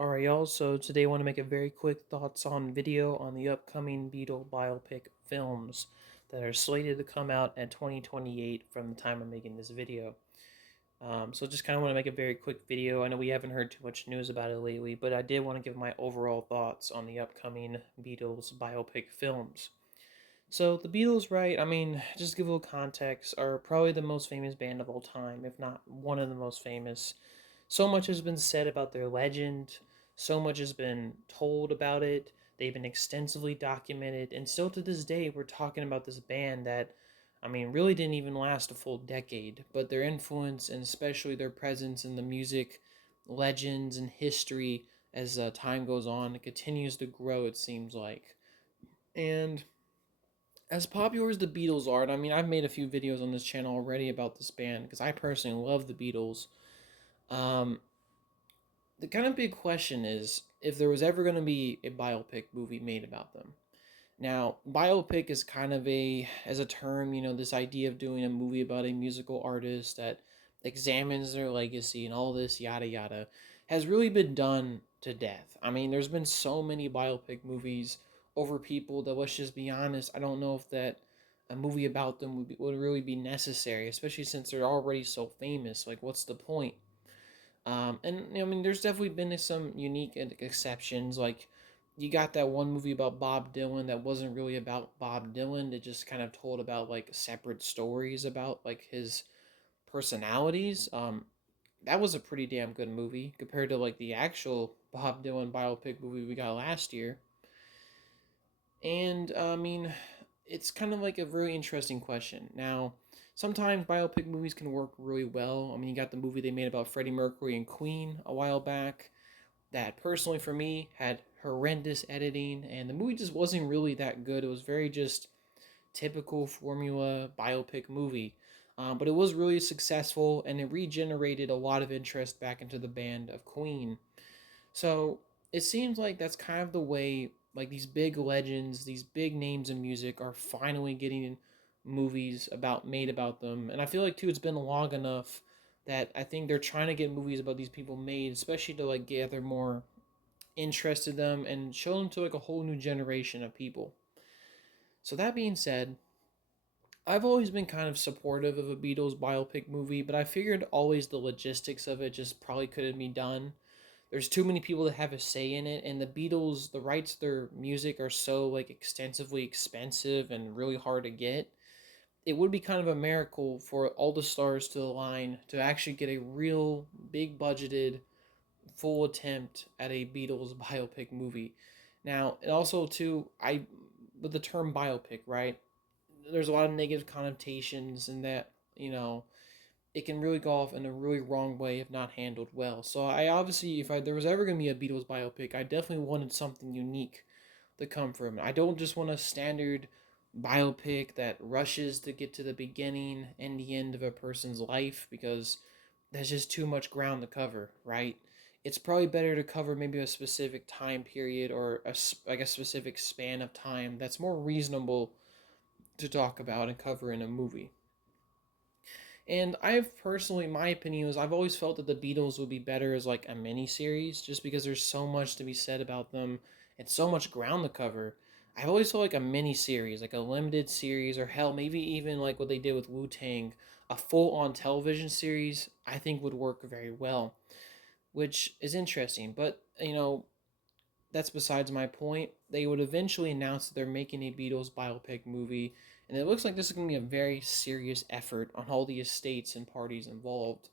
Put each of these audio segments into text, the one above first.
Alright, y'all. So today I want to make a very quick thoughts on video on the upcoming Beatle biopic films that are slated to come out at 2028 from the time I'm making this video. So just kind of want to make a very quick video. I know we haven't heard too much news about it lately, but I did want to give my overall thoughts on the upcoming Beatles biopic films. So the Beatles, right? I mean, just to give a little context, are probably the most famous band of all time, if not one of the most famous. So much has been said about their legend, so much has been told about it. They've been extensively documented, and still to this day, we're talking about this band that, I mean, really didn't even last a full decade, but their influence and especially their presence in the music, legends, and history as time goes on, it continues to grow, it seems like. And as popular as the Beatles are, and I mean, I've made a few videos on this channel already about this band because I personally love the Beatles. Um, the kind of big question is if there was ever going to be a biopic movie made about them. Now, biopic is kind of as a term, this idea of doing a movie about a musical artist that examines their legacy and all this yada yada has really been done to death. I mean, there's been so many biopic movies over people that, let's just be honest, I don't know if that a movie about them would really be necessary, especially since they're already so famous. Like, what's the point? And I mean, there's definitely been some unique exceptions. Like, you got that one movie about Bob Dylan that wasn't really about Bob Dylan. It just kind of told about like separate stories about like his personalities. That was a pretty damn good movie compared to like the actual Bob Dylan biopic movie we got last year. And I mean, it's kind of like a very interesting question. Now, sometimes biopic movies can work really well. I mean, you got the movie they made about Freddie Mercury and Queen a while back that personally for me had horrendous editing and the movie just wasn't really that good. It was very just typical formula biopic movie. But it was really successful and it regenerated a lot of interest back into the band of Queen. So it seems like that's kind of the way like these big legends, these big names in music are finally getting movies about made about them. And I feel like too it's been long enough that I think they're trying to get movies about these people made, especially to like gather more interest in them and show them to like a whole new generation of people. So that being said, I've always been kind of supportive of a Beatles biopic movie, but I figured always the logistics of it just probably couldn't be done. There's too many people that have a say in it, and the Beatles, the rights to their music are so like extensively expensive and really hard to get. It would be kind of a miracle for all the stars to align to actually get a real big budgeted full attempt at a Beatles biopic movie. Now, and also too, I with the term biopic, right? There's a lot of negative connotations in that, it can really go off in a really wrong way if not handled well. So I obviously, if there was ever going to be a Beatles biopic, I definitely wanted something unique to come from it. I don't just want a standard biopic that rushes to get to the beginning and the end of a person's life because that's just too much ground to cover, right? It's probably better to cover maybe a specific time period or like a specific span of time that's more reasonable to talk about and cover in a movie. And I've personally, my opinion is I've always felt that the Beatles would be better as like a mini series, just because there's so much to be said about them and so much ground to cover. I've always felt like a mini series, like a limited series, or hell, maybe even like what they did with Wu Tang, a full on television series, I think would work very well, which is interesting. But, that's besides my point. They would eventually announce that they're making a Beatles biopic movie, and it looks like this is going to be a very serious effort on all the estates and parties involved.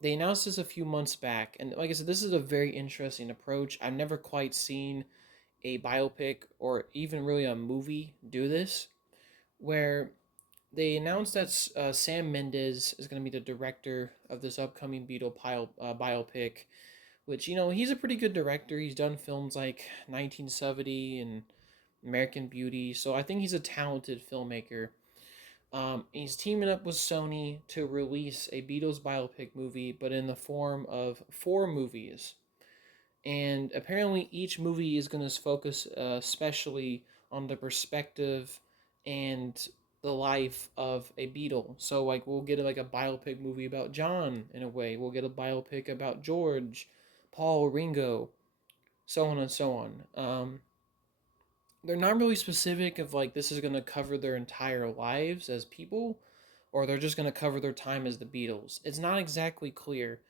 They announced this a few months back, and like I said, this is a very interesting approach. I've never quite seen a biopic or even really a movie do this, where they announced that Sam Mendes is going to be the director of this upcoming biopic, which he's a pretty good director. He's done films like 1970 and American Beauty, so I think he's a talented filmmaker. He's teaming up with Sony to release a Beatles biopic movie, but in the form of four movies. And apparently, each movie is going to focus especially on the perspective and the life of a Beatle. So, like, we'll get like a biopic movie about John in a way. We'll get a biopic about George, Paul, Ringo, so on and so on. They're not really specific of like this is going to cover their entire lives as people, or they're just going to cover their time as the Beatles. It's not exactly clear,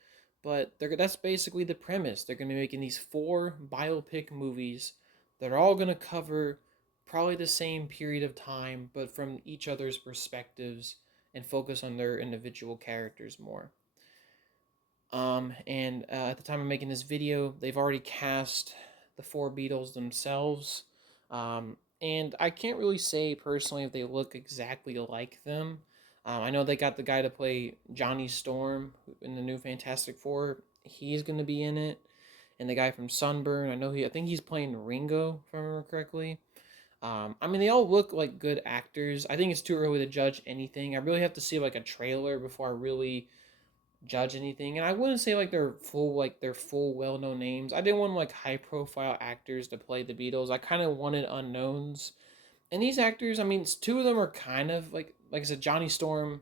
but that's basically the premise. They're going to be making these four biopic movies that are all going to cover probably the same period of time, but from each other's perspectives and focus on their individual characters more. And at the time of making this video, they've already cast the four Beatles themselves. And I can't really say personally if they look exactly like them. I know they got the guy to play Johnny Storm in the new Fantastic Four. He's going to be in it. And the guy from Sunburn, I think he's playing Ringo, if I remember correctly. I mean, they all look like good actors. I think it's too early to judge anything. I really have to see like a trailer before I really judge anything. And I wouldn't say they're full well known names. I didn't want like high profile actors to play the Beatles. I kind of wanted unknowns. And these actors, I mean, two of them are kind of like I said, Johnny Storm,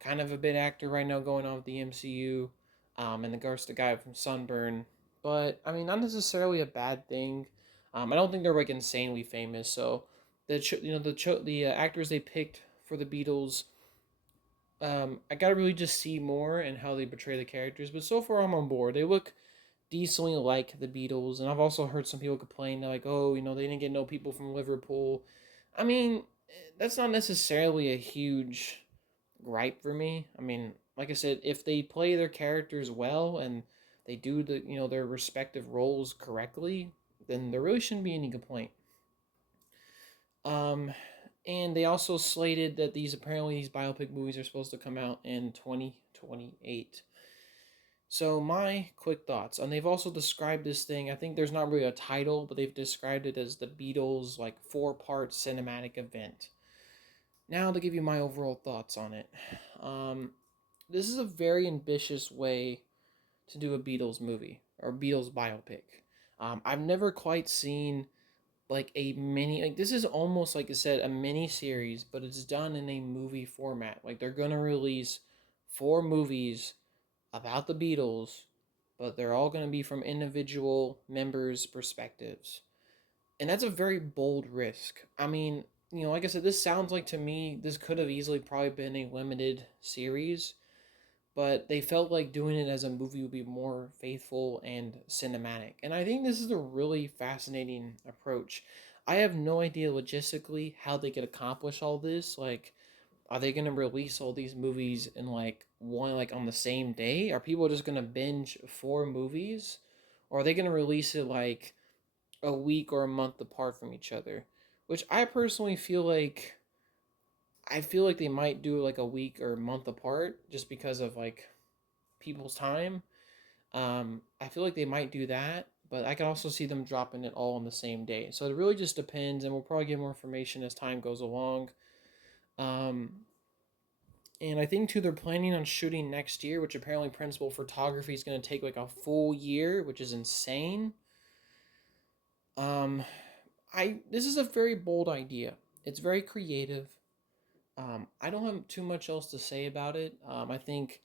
kind of a bit actor right now going on with the MCU, and the guy from Sunburn. But I mean, not necessarily a bad thing. I don't think they're like insanely famous. So the actors they picked for the Beatles, I gotta really just see more and how they portray the characters. But so far, I'm on board. They look decently like the Beatles, and I've also heard some people complain like, oh, they didn't get no people from Liverpool. I mean, that's not necessarily a huge gripe for me. I mean, like I said, if they play their characters well and they do their respective roles correctly, then there really shouldn't be any complaint. Um, and they also slated that these biopic movies are supposed to come out in 2028. So my quick thoughts, and they've also described this thing. I think there's not really a title, but they've described it as the Beatles like 4-part cinematic event. Now to give you my overall thoughts on it, this is a very ambitious way to do a Beatles movie or Beatles biopic. I've never quite seen like a mini like this is almost like I said a mini series, but it's done in a movie format. Like they're gonna release 4 movies about the Beatles, but they're all going to be from individual members' perspectives. And that's a very bold risk. I mean, like I said, this sounds like to me, this could have easily probably been a limited series, but they felt like doing it as a movie would be more faithful and cinematic. And I think this is a really fascinating approach. I have no idea logistically how they could accomplish all this. Like, are they gonna release all these movies in like one like on the same day? Are people just gonna binge 4 movies? Or are they gonna release it like a week or a month apart from each other? Which I personally feel like they might do like a week or a month apart just because of like people's time. I feel like they might do that, but I can also see them dropping it all on the same day. So it really just depends, and we'll probably get more information as time goes along. Um, And I think too they're planning on shooting next year, which apparently principal photography is going to take like a full year, which is insane. Um, I this is a very bold idea. It's very creative. I don't have too much else to say about it. I think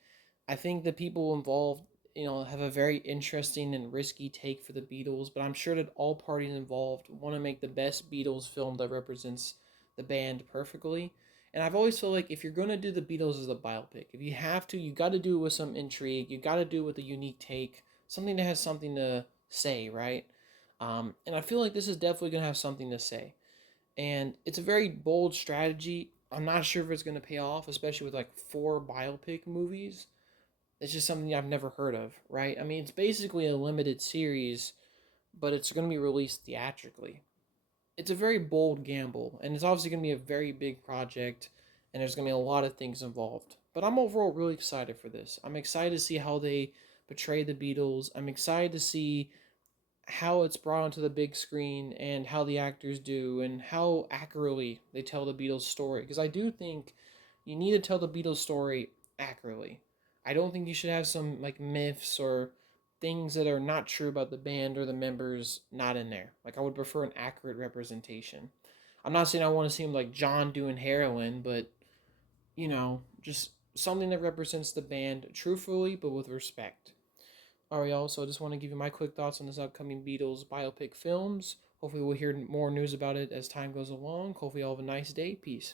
the people involved, have a very interesting and risky take for the Beatles, but I'm sure that all parties involved want to make the best Beatles film that represents the band perfectly. And I've always felt like if you're going to do the Beatles as a biopic, if you have to, you got to do it with some intrigue. You got to do it with a unique take, something that has something to say, right? And I feel like this is definitely going to have something to say. And it's a very bold strategy. I'm not sure if it's going to pay off, especially with like 4 biopic movies. It's just something I've never heard of, right? I mean, it's basically a limited series, but it's going to be released theatrically. It's a very bold gamble, and it's obviously going to be a very big project, and there's going to be a lot of things involved. But I'm overall really excited for this. I'm excited to see how they portray the Beatles. I'm excited to see how it's brought onto the big screen and how the actors do and how accurately they tell the Beatles story. Because I do think you need to tell the Beatles story accurately. I don't think you should have some like myths or things that are not true about the band or the members not in there. Like I would prefer an accurate representation. I'm not saying I want to see him like John doing heroin, but just something that represents the band truthfully but with respect. All right, y'all. So I just want to give you my quick thoughts on this upcoming Beatles biopic films. Hopefully, we'll hear more news about it as time goes along. Hopefully, y'all have a nice day. Peace.